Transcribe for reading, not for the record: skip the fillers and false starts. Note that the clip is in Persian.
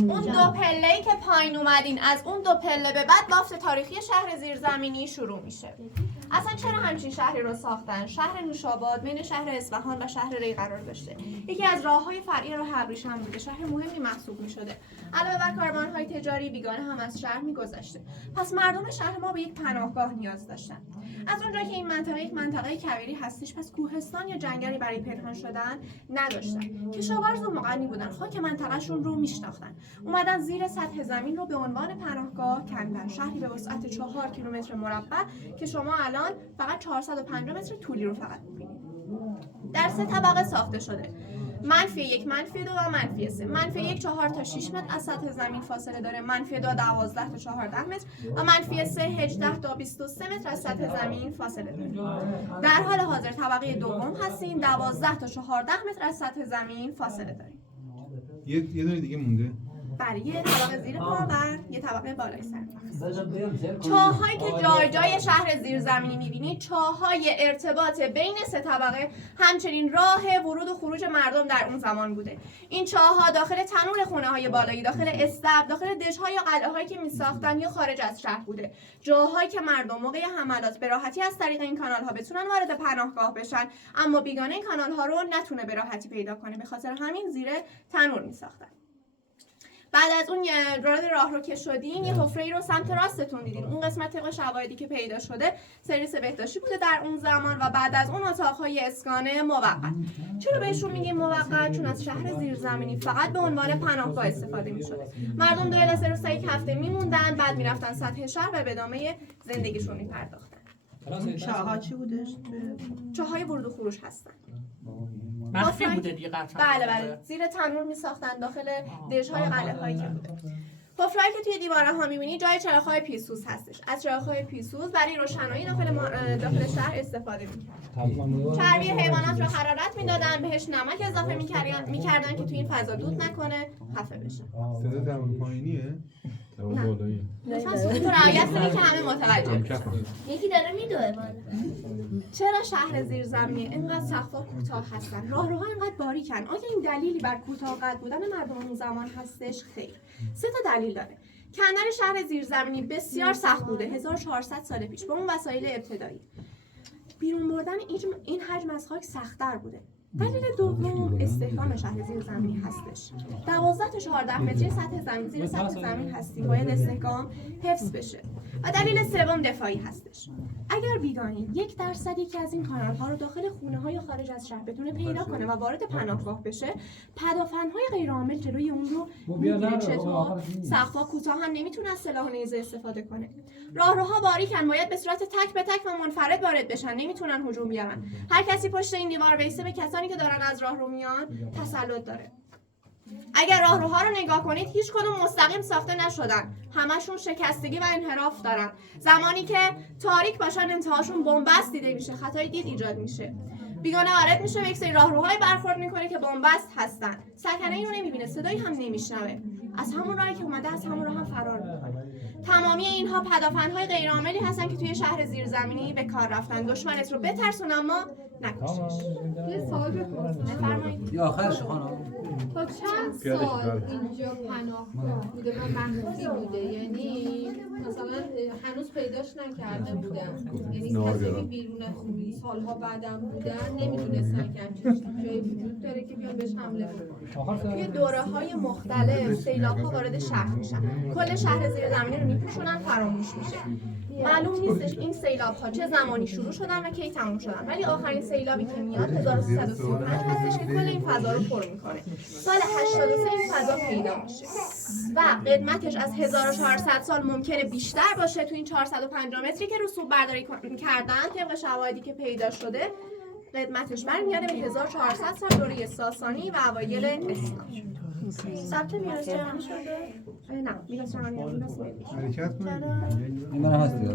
اون دو پله‌ای که پایین اومدین از اون دو پله به بعد بافت تاریخی شهر زیرزمینی شروع میشه. اصلا چرا همچین شهری رو ساختن؟ شهر نوشاباد بین شهر اصفهان و شهر ری قرار داشته. یکی از راه‌های فرعی راه ابریشم بوده. شهر مهمی محسوب می‌شده. علاوه بر کاروان‌های تجاری بیگانه هم از شهر می‌گذشته. پس مردم شهر ما به یک پناهگاه نیاز داشتن. از اونجا که این منطقه یک منطقه کویری هستش، پس کوهستان یا جنگلی برای پنهان شدن نداشتن. کشاورز و مغنی بودن. خاک منطقه‌شون رو میشناختن. اومدن زیر سطح زمین رو به عنوان پناهگاه کندن. شهری به وسعت 4 کیلومتر مربع که شما الان فقط 450 متر طولی رو فقط می‌بینید. در 3 طبقه ساخته شده. -1، -2 و -3. -1 4 تا 6 متر از سطح زمین فاصله داره. -2 12 تا 14 متر و -3 18 تا 23 متر از سطح زمین فاصله داره. در حال حاضر طبقه دوم هستیم. 12 تا 14 متر از سطح زمین فاصله داریم. یه دونه دیگه مونده. برای یه طبقه زیر پا و یه طبقه بالای سر. چاهایی که جای جای شهر زیرزمینی می‌بینید چاه‌های ارتباط بین 3 طبقه، همچنین راه ورود و خروج مردم در اون زمان بوده. این چاه‌ها داخل تنور خونه‌های بالایی، داخل استبل، داخل دژها یا قلعه‌هایی که می‌ساختن یا خارج از شهر بوده. جاهایی که مردم موقع حملات به راحتی از طریق این کانال‌ها بتونن وارد پناهگاه بشن، اما بیگانه این کانال‌ها رو نتونه به راحتی پیدا کنه. به خاطر همین زیر تنور می‌ساختن. بعد از اون وارد راهرو که شدین یه حفره‌ای رو سمت راستتون دیدین. اون قسمت طبق شواهدی که پیدا شده سرویس بهداشتی بوده در اون زمان و بعد از اون اتاق‌های اسکان موقت. چرا بهشون میگیم موقت؟ چون از شهر زیرزمینی فقط به عنوان پناهگاه استفاده می‌شده. مردم 2 الی 3 روز تا 1 هفته میموندن، بعد میرفتن سطح شهر و به ادامه زندگیشون می‌پرداختن. چاه‌ها چی بودش؟ چاه‌های ورود و خروج هستن. مخفی بوده دیگه قطعا. بله زیر تنور می‌ساختن داخل دژهای قلعه‌هایی که بوده. حفره‌ای که توی دیوارها می‌بینید جای چراغ‌های پیسوز هستش. از چراغ‌های پیسوز برای روشنایی داخل شهر استفاده می‌کردن. چربی حیوانات رو حرارت می‌دادن، بهش نمک اضافه می‌کردن که توی این فضا دود نکنه، خفه بشه. صدا تنور پایینیه؟ بالاییه. لطفاً سکوت رو رعایت کنید که همه متوجه بشن. یکی داره میدوه بالا. چرا شهر زیرزمینی اینقدر سقف‌ها کوتاه هستن؟ راهروها اینقدر باریکن؟ آیا این دلیلی بر کوتاه قد بودن مردم اون زمان هستش؟ خیر. 3 تا دلیل داره. کندن شهر زیرزمینی بسیار سخت بوده 1400 سال پیش با اون وسایل ابتدایی. بیرون بردن این حجم از خاک سخت‌تر بوده. دلیل دوم استحکام شهر زیرزمینی هستش. 12 تا 14 متری سطح زمین زیر سطح زمین هستی باید استحکام حفظ بشه. و دلیل سوم دفاعی هستش. اگر بیگانه 1% که از این کانال‌ها رو داخل خونه‌های خارج از شهر بتونه پیدا کنه و وارد پناهگاه بشه، پدافندهای غیرعامل جلوی اون رو میگیره. چطور؟ سقف‌ها کوتاه هم نمیتونه از سلاح و نیزه استفاده کنه. راهروها باریکن، باید به صورت تک به تک و منفرد وارد بشن، نمیتونن هجوم بیارن. هر کسی پشت این دیوار بیسته به کسانی که دارن از راهرو میان تسلط داره. اگر راهروها رو نگاه کنید هیچ کدوم مستقیم ساخته نشدن، همشون شکستگی و انحراف دارن. زمانی که تاریک باشن انتهاشون بنبست دیده میشه، خطای دید ایجاد میشه. بیگانه وارد میشه به یک سری راهروهای برخورد میکنه که بنبست هستن، سکنه ای رو نمیبینه، صدایی هم نمیشنوه، از همون راهی که اومده از همون راه هم فرار میکنه. تمامی اینها پدافندهای غیرعاملی هستن که توی شهر زیرزمینی به کار رفتن. دشمنت رو بترسون اما نکشش. یه سوال بپرسم. یا آخرش خانم تا چند سال اینجا پناهگاه بوده و مخفی بوده؟ یعنی مثلا هنوز پیداش نکرده بودن، یعنی کسی که بیرون سالها بعدم بودن نمیدونستن که همچین جایی وجود داره که بیان بهش حمله بکنن. توی دوره‌های مختلف سیلاب‌ها وارد شهر میشن، کل شهر زیرزمینی رو میپوشونن، فراموش میشه. معلوم نیستش این سیلاب‌ها چه زمانی شروع شدن و کی تموم شدن، ولی آخرین سیلابی که میاد 1335 هستش که کل این فضا رو پر میکنه. سال 83 این فضا پیدا میشه و قدمتش از 1400 سال ممکنه بیشتر باشه. تو این 450 متری که رسوب برداری کردن طبق شواهدی که پیدا شده قدمتش برمیگرده به 1400 سال دوره ساسانی و اوایل اسلام. ثبت میراث جهانی شده؟ نه، میراث جهانی حرکت کنید. این من هست دیگه.